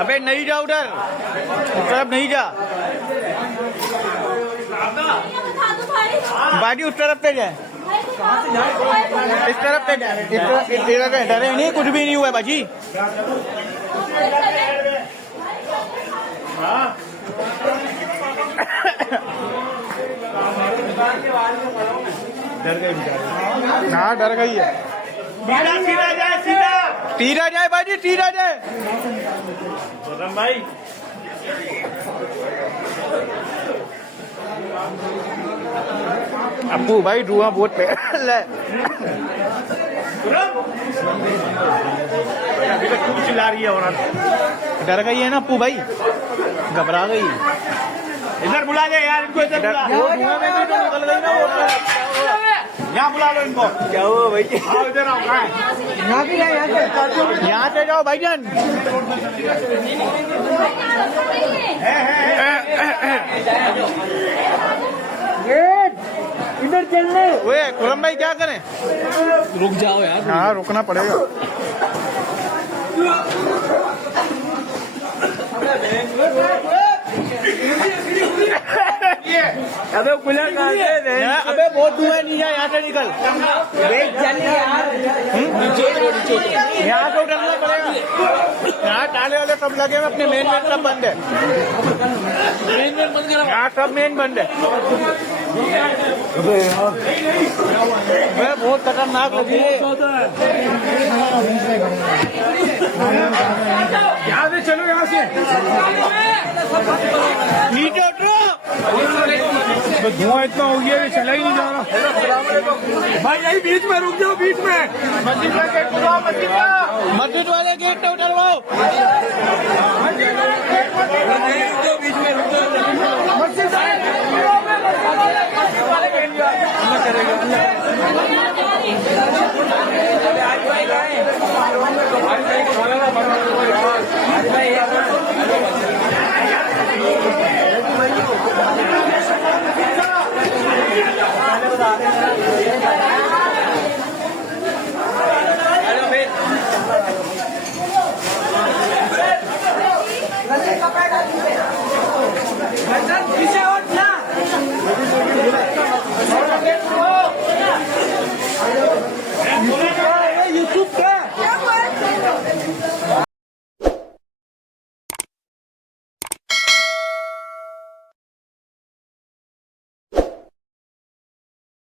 अबे नहीं जा उधर, उस तरफ नहीं जा बाजी, उस तरफ पे जाए, इस तरफ पे जाए, डरे नहीं, कुछ भी नहीं हुआ है बाजी। डर गई बेचारी। हाँ डर गई है। सीधा जाए, सीधा जाए बाजी, सीधा जाए भाई। अप्पू भाई धुआं बहुत पे अभी तक खूब चिल्ला रही है औरत, डर गई है ना अप्पू भाई, घबरा गई। इधर बुला ले यार इनको, इधर बुला। धुआं में भी तो निकल गई ना वो, यहाँ बुला लो इनको। क्या हुआ भाई? आओ इधर आओ, कहाँ है? यहाँ भी है, यहाँ से जाओ भाईजान। इधर चलने। वे खुरम भाई क्या करें? रुक जाओ यार। हाँ रुकना पड़ेगा। अबे खुला कहाँ से? अबे बहुत धुआं है, नीचे यहाँ से निकल। यहाँ तो डरना पड़ेगा। यहाँ ताले वाले सब लगे हैं, अपने मेन सब बंद है। मेन बंद करो। यहाँ सब मेन बंद है। बहुत खतरनाक लगी है। यहाँ से चलो, यहाँ से नीचे उतरो। धुआं इतना हो गया कि चला ही नहीं जा रहा भाई। यही बीच में रुक जाओ, बीच में मस्जिद का गेट खुलवाओ, मस्जिद वाले गेट तो उठलवाओ। बीच में रुक जाओ, मस्जिद वाले गेट करेगा।